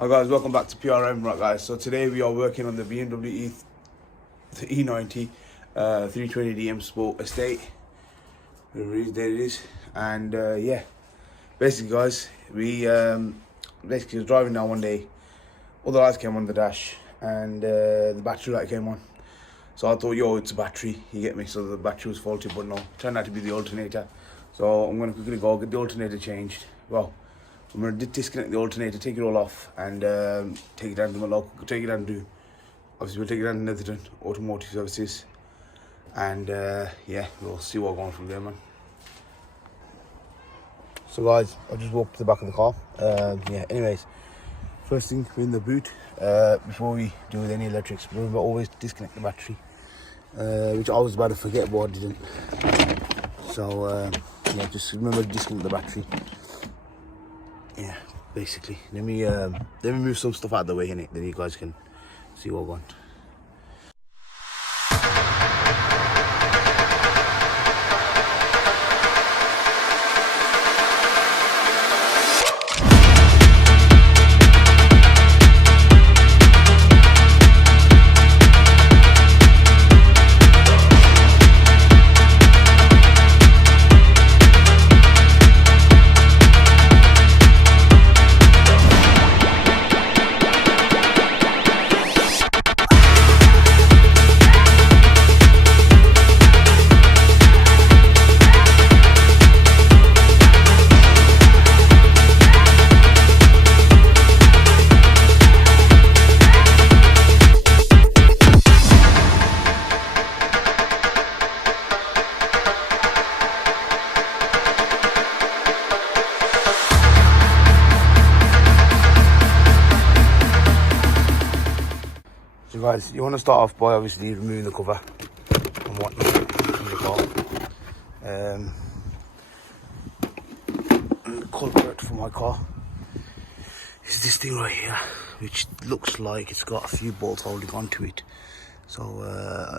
Hi guys, welcome back to PRM. Right guys, so today we are working on the BMW e90 320DM Sport Estate. There it is. And yeah, basically guys, we basically was driving down one day, all the lights came on the dash and the battery light came on. So I thought, yo, it's a battery, you get me? So the battery was faulty, but no, it turned out to be the alternator. So I'm going to quickly go get the alternator changed. Well, I'm going to disconnect the alternator, take it all off, and take it down to my local, take it down to, obviously we'll take it down to Netherton Automotive Services, and yeah, we'll see what going from there, man. So guys, I just walked to the back of the car. Yeah, anyways, first thing, we're in the boot. Before we do with any electrics, remember always disconnect the battery, which I was about to forget, but I didn't. So yeah, just remember to disconnect the battery. Yeah, basically. Let me move some stuff out of the way, innit? Then you guys can see what I want. So guys, you want to start off by obviously removing the cover and whatnot from the car. And the culprit for my car is this thing right here, which looks like it's got a few bolts holding onto it. So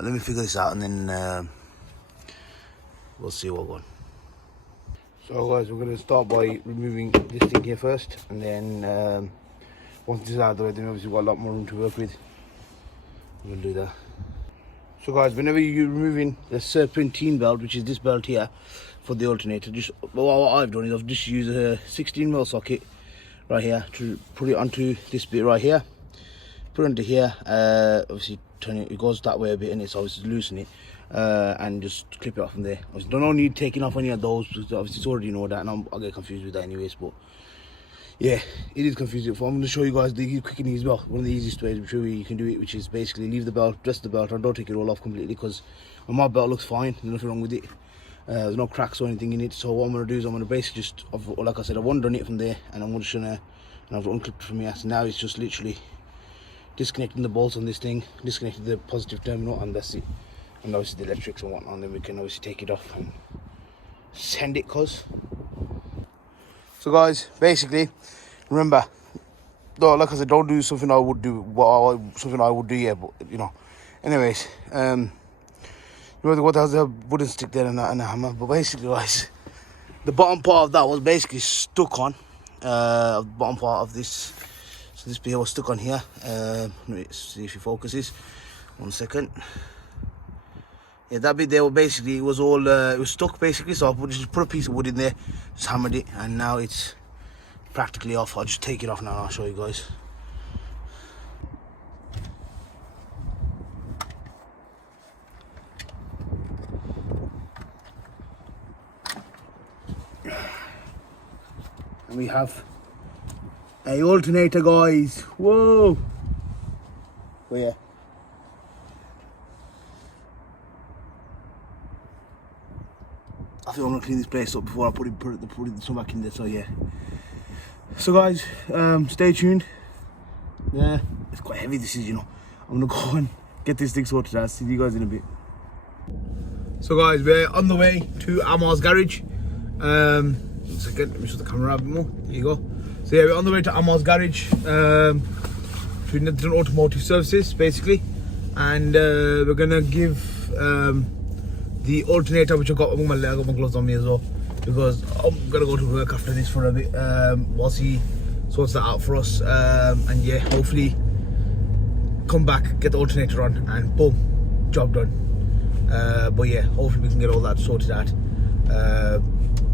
let me figure this out and then we'll see what going. So guys, we're going to start by removing this thing here first, and then once this is out of the way, then obviously we've got a lot more room to work with. We'll do that. So guys, whenever you're removing the serpentine belt, which is this belt here for the alternator, just what I've done is I've just used a 16mm socket right here to put it onto this bit right here, put it onto here, obviously turn it goes that way a bit, and it's obviously loosen it, and just clip it off from there. Obviously don't need taking off any of those, because obviously it's already know that, and I'll get confused with that anyways. But yeah, it is confusing. I'm going to show you guys the quick and easy, well, one of the easiest ways I'm sure you can do it, which is basically leave the belt, dress the belt, and don't take it all off completely, because my belt looks fine, there's nothing wrong with it. There's no cracks or anything in it. So what I'm going to do is I'm going to basically just, like I said, I've undone it from there, and I'm just going to, and I've unclipped it from here. So now it's just literally disconnecting the bolts on this thing, disconnecting the positive terminal, and that's it. And obviously the electrics and whatnot, and then we can obviously take it off and send it, cuz. So guys, basically, remember, though, like I said, don't do something I would do, something I would do, yeah, but, you know. Anyways, you know what, has a wooden stick there and a hammer, but basically, guys, the bottom part of that was basically stuck on, the bottom part of this, so this bit was stuck on here. Let's see if it focuses, 1 second. Yeah, that bit there, basically, it was all, it was stuck basically, so I just put a piece of wood in there, just hammered it, and now it's practically off. I'll just take it off now and I'll show you guys. And we have a alternator, guys. Whoa! Where? I think I'm gonna clean this place up before I put it back in there. So yeah. So guys, stay tuned. Yeah, it's quite heavy. This is, you know. I'm gonna go and get this thing sorted out. See you guys in a bit. So guys, we're on the way to Amar's garage. 1 second, let me show the camera a bit more. There you go. So yeah, we're on the way to Amar's garage, to Netherton Automotive Services, basically, and we're gonna give the alternator, which I got my gloves on me as well, because I'm gonna go to work after this for a bit, whilst he sorts that out for us, and yeah, hopefully come back, get the alternator on, and boom, job done. But yeah, hopefully we can get all that sorted out.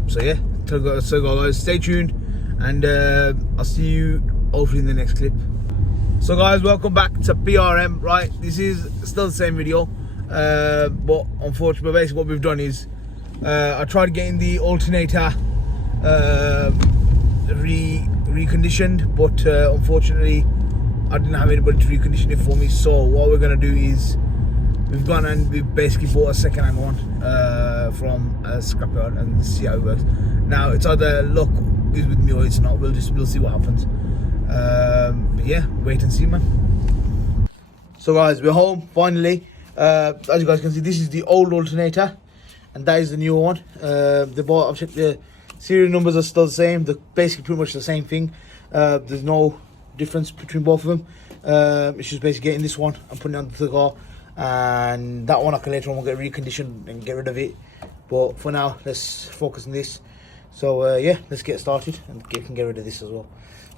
So yeah, so guys, stay tuned, and I'll see you hopefully in the next clip. So guys, welcome back to PRM. Right, this is still the same video, but unfortunately basically what we've done is I tried getting the alternator reconditioned, but unfortunately I didn't have anybody to recondition it for me. So what we're gonna do is we've gone and we've basically bought a second-hand one from a scrapyard and see how it works. Now it's either luck is with me or it's not. We'll see what happens. But yeah, wait and see, man. So guys, we're home finally. As you guys can see, this is the old alternator, and that is the new one. The serial numbers are still the same. They're basically pretty much the same thing. There's no difference between both of them. It's just basically getting this one and putting it onto the car, and that one I can later on get reconditioned and get rid of it. But for now, let's focus on this. So yeah, let's get started and can get rid of this as well.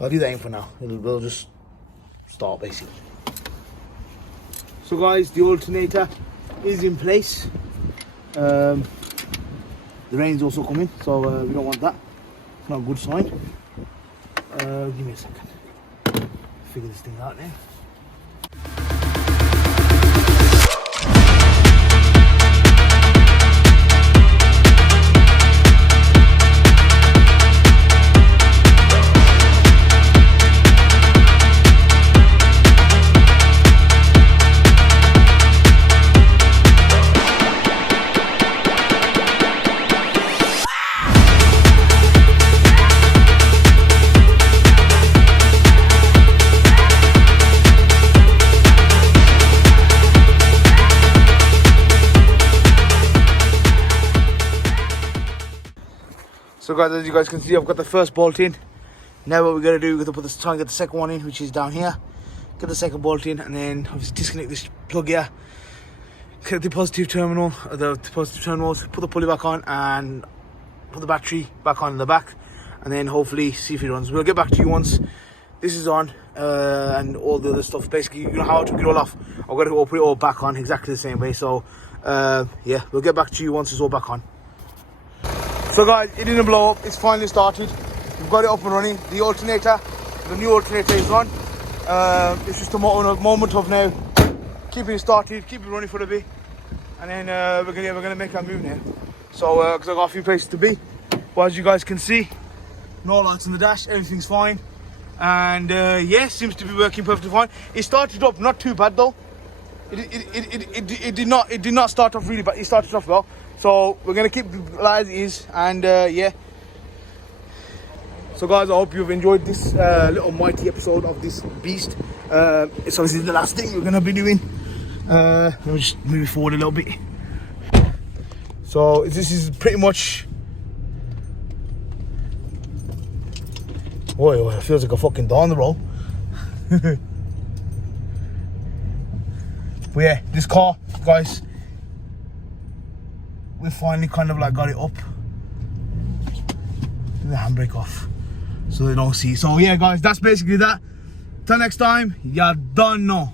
I'll do that in for now. We'll just start basically. So guys, the alternator is in place. The rain's also coming, so we don't want that. It's not a good sign. Give me a second. Figure this thing out now. So guys, as you guys can see, I've got the first bolt in. Now what we're going to do, we're going to try and get the second one in, which is down here. Get the second bolt in, and then obviously disconnect this plug here. Connect the positive terminal, the positive terminals, put the pulley back on, and put the battery back on in the back. And then hopefully see if it runs. We'll get back to you once this is on, and all the other stuff. Basically, you know how I took it all off. I've got to put it all back on exactly the same way. So yeah, we'll get back to you once it's all back on. So guys, it didn't blow up, it's finally started. We've got it up and running. The alternator, the new alternator is on. It's just a moment of now keeping it started, keep it running for a bit, and then we're gonna make our move now. So because I've got a few places to be. But as you guys can see, no lights on the dash, everything's fine. And yeah, seems to be working perfectly fine. It started up not too bad though. It did not start off really bad. It started off well. So we're gonna keep it as it is, and yeah. So guys, I hope you've enjoyed this little mighty episode of this beast. It's obviously the last thing we're gonna be doing. Let me just move it forward a little bit. So this is pretty much. Oh, it feels like a fucking door on the roll. But yeah, this car, guys, we finally kind of like got it up. The handbrake off so they don't see. So yeah guys, that's basically that. Till next time, you don't know.